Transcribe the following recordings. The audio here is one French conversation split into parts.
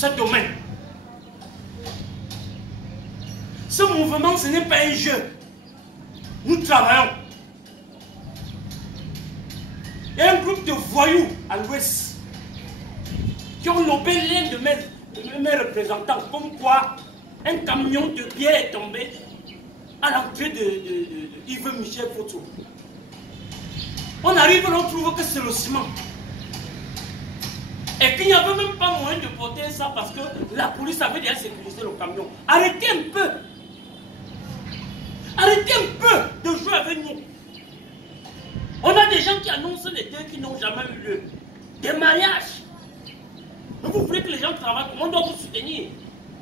ce domaine. Ce mouvement, ce n'est pas un jeu. Nous travaillons. Il y a un groupe de voyous à l'ouest qui ont lobé l'un de mes représentants, comme quoi un camion de bière est tombé à l'entrée de Yves Michel Photo. On arrive et on trouve que c'est le ciment. Et qu'il n'y avait même pas moyen de porter ça parce que la police avait déjà sécurisé le camion. Arrêtez un peu. Arrêtez un peu de jouer avec nous. On a des gens qui annoncent des deuils qui n'ont jamais eu lieu. Des mariages. Mais vous voulez que les gens travaillent, comment on doit vous soutenir?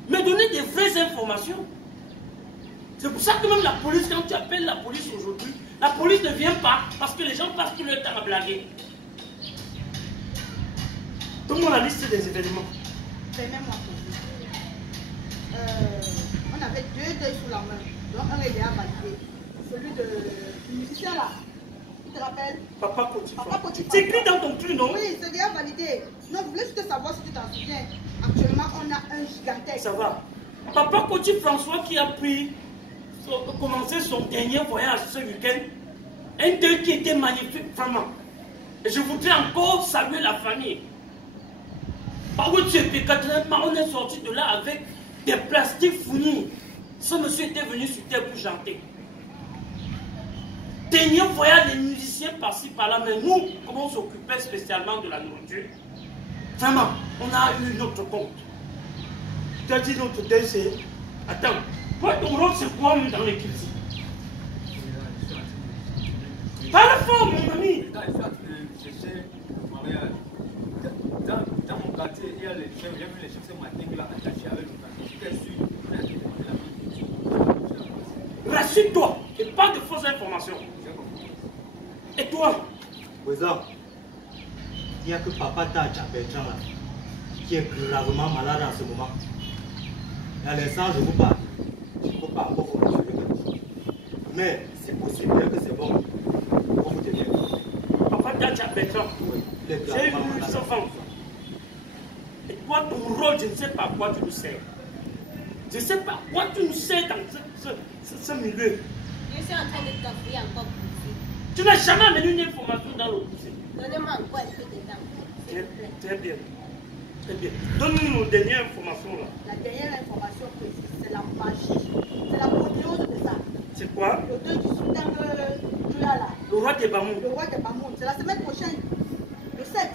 Mais donnez des vraies informations. C'est pour ça que même la police, quand tu appelles la police aujourd'hui, la police ne vient pas parce que les gens passent tout leur temps à blaguer. Donne-moi la liste des événements. Permets-moi on avait 2 deuils sous la main. Donc un est déjà validé. Celui du musicien là. Tu te rappelles? Papa Koti. Papa Koti. C'est écrit dans ton truc, non? Oui, c'est déjà validé. Non, je voulais juste savoir si tu t'en souviens. Actuellement, on a un gigantesque. Ça va. Papa Koti François qui a commencé son dernier voyage ce week-end. Un deuil qui était magnifique, vraiment. Et je voudrais encore saluer la famille. Par où tu es on est sorti de là avec des plastiques fournis. Ce monsieur était venu sur terre pour chanter. Dernier voyage des musiciens par-ci par-là, mais nous, comment on s'occupait spécialement de la nourriture, vraiment, on a eu notre compte. Tu as dit notre deuil, c'est. Attends, toi ton rôle c'est quoi dans l'équipe? Parle fort, mon ami! Dans mon quartier, il y a les chefs, j'ai vu les chefs ce matin là attachés avec le quartier. Rassure-toi et pas de fausses informations. Et toi? Président, il n'y a que Papa Tacha Bertrand là, qui est gravement malade en ce moment. Et à l'instant, je vous parle. Je ne peux pas encore vous rassurer quelque chose. Mais c'est possible, bien que c'est bon. On vous tenir. Papa Tacha Bertrand, Oui, il est j'ai gravement vu malade. ce enfant. Et toi, ton rôle, je ne sais pas à quoi tu nous sers. Je ne sais pas à quoi tu nous sers dans ce milieu. Je suis en train de cafouiller encore plus. Tu n'as jamais amené une information dans le poussé. Donnez-moi encore un peu de temps. s'il vous plaît. Très bien. Très bien. Donne-nous nos dernières informations là. La dernière information précise, c'est la magie. C'est la l'apothéose de ça. C'est quoi? Le deuil du sultan là. Le roi des Bamoun. Le roi des Bamoun. C'est la semaine prochaine. Le 7.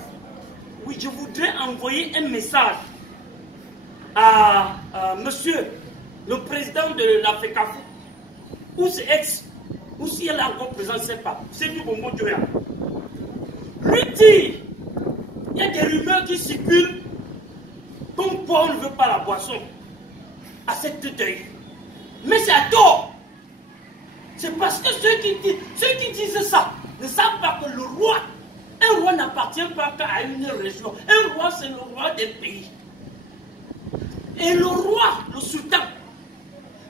Oui, je voudrais envoyer un message à monsieur, le président de la FECAFO, ou c'est ex, ou si elle est encore présente, je ne sais pas. C'est du bon mot de rien. Lui dit, il y a des rumeurs qui circulent, comme quoi on ne veut pas la boisson à cette deuil. Mais c'est à tort. C'est parce que ceux qui disent ça ne savent pas que le roi, un roi n'appartient pas qu'à une région. Un roi, c'est le roi des pays. Et le roi, le sultan,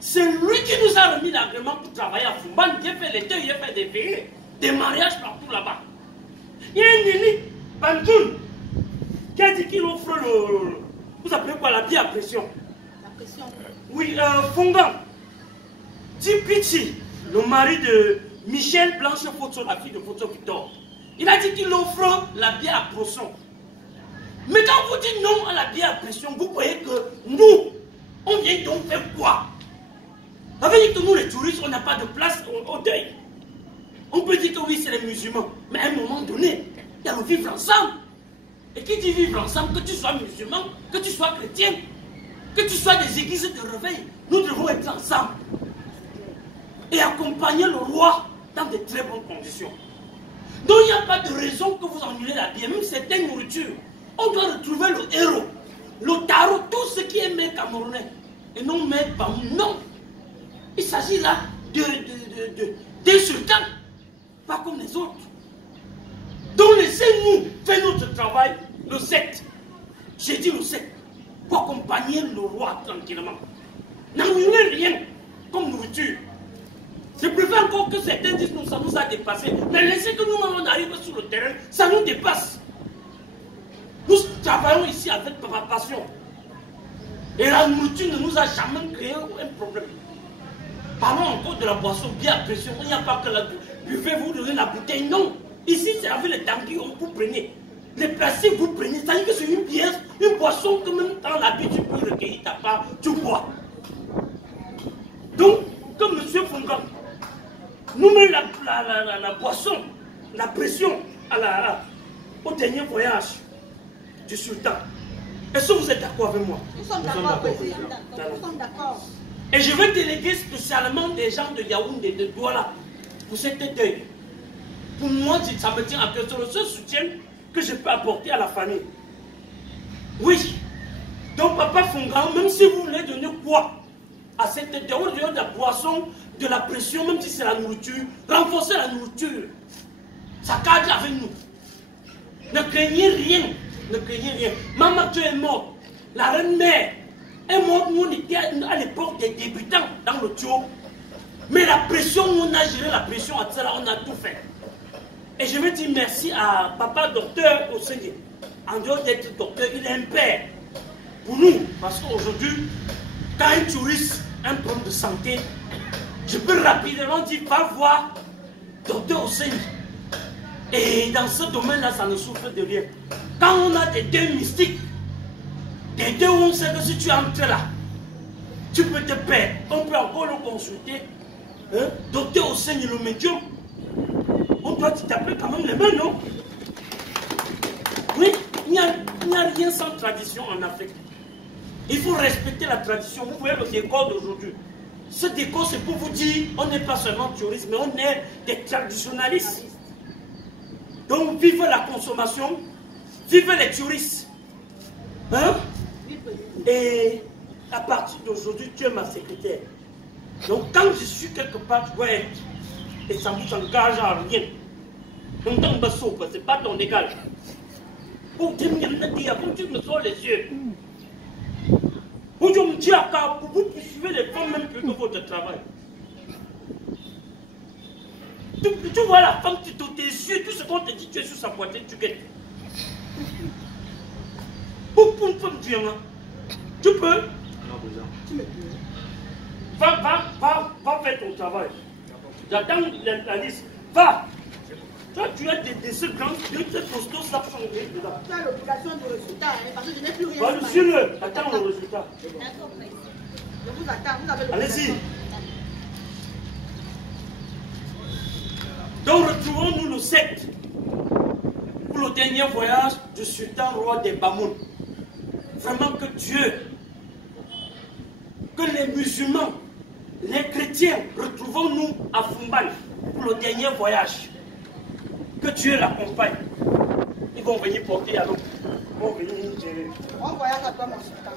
c'est lui qui nous a remis l'agrément pour travailler à Fumban. Il a fait les deuils, il a fait des veillées, des mariages partout là-bas. Il y a un élite, Bantoun, qui a dit qu'il offre le... Vous appelez quoi, la bière à pression? La pression. Oui, Fongan. Tipichi, le mari de Michel Blanche Photo, la fille de Photo Victor. Il a dit qu'il offre la bière à pression. Mais quand vous dites non à la bière à pression, vous voyez que nous, on vient donc faire quoi? Ça veut dire que nous, les touristes, on n'a pas de place au deuil. On peut dire que oui, c'est les musulmans. Mais à un moment donné, il y a le vivre ensemble. Et qui dit vivre ensemble, que tu sois musulman, que tu sois chrétien, que tu sois des églises de réveil, nous devons être ensemble. Et accompagner le roi dans de très bonnes conditions. Donc il n'y a pas de raison que vous annulez la bière, même certaines nourritures. On doit retrouver le héros, le tarot, tout ce qui est mets camerounais. Et non mets Bamou, non. Il s'agit là des sultans, pas comme les autres. Donc laissez-nous faire notre travail le 7. J'ai dit le 7, pour accompagner le roi tranquillement. N'annulez rien comme nourriture. Je préfère encore que certains disent que ça nous a dépassé. Mais laissez que nous, on arrive sur le terrain, ça nous dépasse. Nous travaillons ici avec passion. Et la nourriture ne nous a jamais créé un problème. Parlons encore de la boisson bien à pression. Il n'y a pas que la buvez, vous donnez la bouteille. Non. Ici, c'est avec les tanguis, vous prenez. Les plastiques, vous prenez. C'est-à-dire que c'est une boisson que même dans la vie, tu peux recueillir ta part, tu bois. Donc, comme M. Fongan nous met la boisson, la pression au dernier voyage du sultan. Est-ce que vous êtes d'accord avec moi? Nous sommes d'accord, président. Nous sommes d'accord. Et je vais déléguer spécialement des gens de Yaoundé, de Douala, pour cet deuil. Pour moi, ça me tient à cœur. C'est le seul soutien que je peux apporter à la famille. Oui. Donc, Papa Fongan, même si vous voulez donner quoi à cette deuil, de la boisson, de la pression, même si c'est la nourriture, renforcer la nourriture. Ça cadre avec nous. Ne craignez rien. Ne craignez rien. Maman, tu es morte. La reine-mère est morte. Nous, on était à l'époque des débutants dans le tuyau. Mais la pression, on a géré la pression à ça, on a tout fait. Et je veux dire merci à papa docteur Oseni. En dehors d'être docteur, il est un père pour nous. Parce qu'aujourd'hui, quand un touriste a un problème de santé, je peux rapidement dire, va voir docteur Oseni. Et dans ce domaine-là, ça ne souffre de rien. Quand on a des deuils mystiques, des deuils où on sait que si tu entres là, tu peux te perdre. On peut encore le consulter. Hein? Docteur Oseni, le médium. On doit t'appeler quand même les mains, non? Oui, il n'y a rien sans tradition en Afrique. Il faut respecter la tradition. Vous voyez le décor d'aujourd'hui. Ce décor, c'est pour vous dire, on n'est pas seulement touristes, mais on est des traditionnalistes. Donc, vive la consommation, vive les touristes. Hein? Et à partir d'aujourd'hui, tu es ma secrétaire. Donc, quand je suis quelque part, tu dois être. Et ça ne vous engage à rien. C'est pas ton égal. Pour tu me sors les yeux. Pour vous suivez les femmes même plus que votre travail. Tu vois la femme, tu tes yeux, tout ce qu'on te dit, tu es sur sa poitrine, tu guettes. Pour une femme, tu es là. Tu peux. Va faire ton travail. J'attends la liste. Va. Toi, tu as des ce grand, de costaud, ça change. Tu as l'obligation du résultat, hein, parce que je n'ai plus rien. Va, monsieur, attends le résultat. D'accord, président. Je vous attends, vous avez l'obligation. Allez-y. Donc, retrouvons-nous le 7 pour le dernier voyage du sultan roi des Bamoun. Vraiment que Dieu, que les musulmans, les chrétiens, retrouvons-nous à Fumban pour le dernier voyage. Que Dieu l'accompagne. Ils vont venir porter à l'eau. Ils vont venir gérer. On voyage à toi, mon sultan.